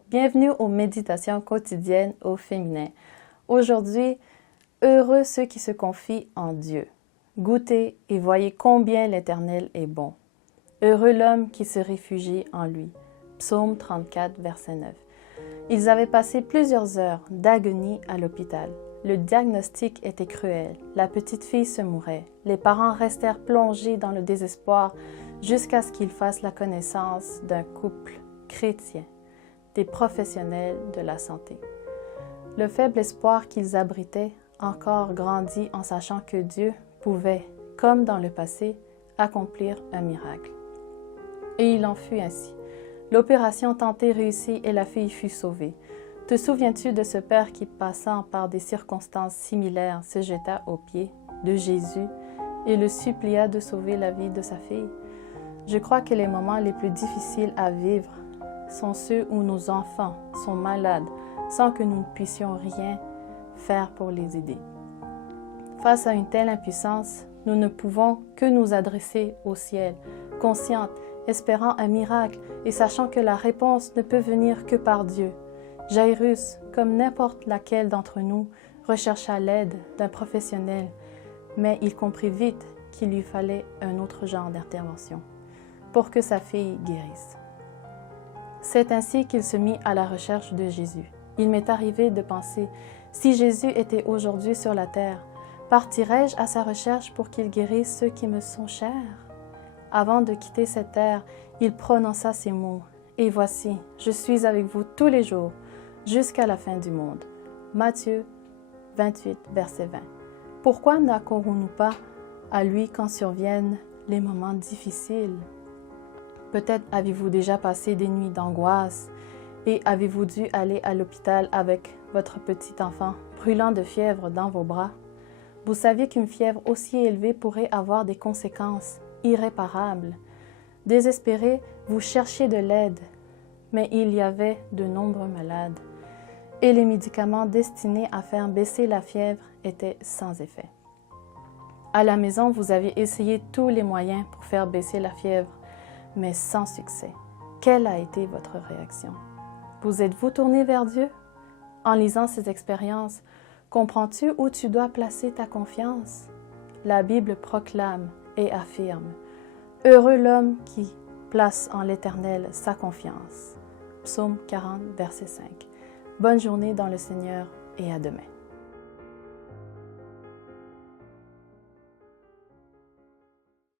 Bonjour, bienvenue aux méditations quotidiennes au féminin. Aujourd'hui, heureux ceux qui se confient en Dieu. Goûtez et voyez combien l'Éternel est bon. Heureux l'homme qui se réfugie en lui. Psaume 34, verset 9. Ils avaient passé plusieurs heures d'agonie à l'hôpital. Le diagnostic était cruel. La petite fille se mourait. Les parents restèrent plongés dans le désespoir jusqu'à ce qu'ils fassent la connaissance d'un couple chrétien, des professionnels de la santé. Le faible espoir qu'ils abritaient encore grandit en sachant que Dieu pouvait, comme dans le passé, accomplir un miracle. Et il en fut ainsi. L'opération tentée réussit et la fille fut sauvée. Te souviens-tu de ce père qui, passant par des circonstances similaires, se jeta aux pieds de Jésus et le supplia de sauver la vie de sa fille? Je crois que les moments les plus difficiles à vivre sont ceux où nos enfants sont malades sans que nous ne puissions rien faire pour les aider. Face à une telle impuissance, nous ne pouvons que nous adresser au ciel, conscientes, espérant un miracle et sachant que la réponse ne peut venir que par Dieu. Jairus, comme n'importe laquelle d'entre nous, rechercha l'aide d'un professionnel, mais il comprit vite qu'il lui fallait un autre genre d'intervention pour que sa fille guérisse. C'est ainsi qu'il se mit à la recherche de Jésus. Il m'est arrivé de penser, si Jésus était aujourd'hui sur la terre, partirais-je à sa recherche pour qu'il guérisse ceux qui me sont chers? Avant de quitter cette terre, il prononça ces mots, « Et voici, je suis avec vous tous les jours, jusqu'à la fin du monde. » Matthieu 28, verset 20. Pourquoi n'accourons-nous pas à lui quand surviennent les moments difficiles? Peut-être avez-vous déjà passé des nuits d'angoisse et avez-vous dû aller à l'hôpital avec votre petit enfant brûlant de fièvre dans vos bras? Vous saviez qu'une fièvre aussi élevée pourrait avoir des conséquences irréparables. Désespéré, vous cherchiez de l'aide, mais il y avait de nombreux malades et les médicaments destinés à faire baisser la fièvre étaient sans effet. À la maison, vous avez essayé tous les moyens pour faire baisser la fièvre, mais sans succès. Quelle a été votre réaction? Vous êtes-vous tourné vers Dieu? En lisant ces expériences, comprends-tu où tu dois placer ta confiance? La Bible proclame et affirme « Heureux l'homme qui place en l'Éternel sa confiance. » Psaume 40, verset 5. Bonne journée dans le Seigneur et à demain.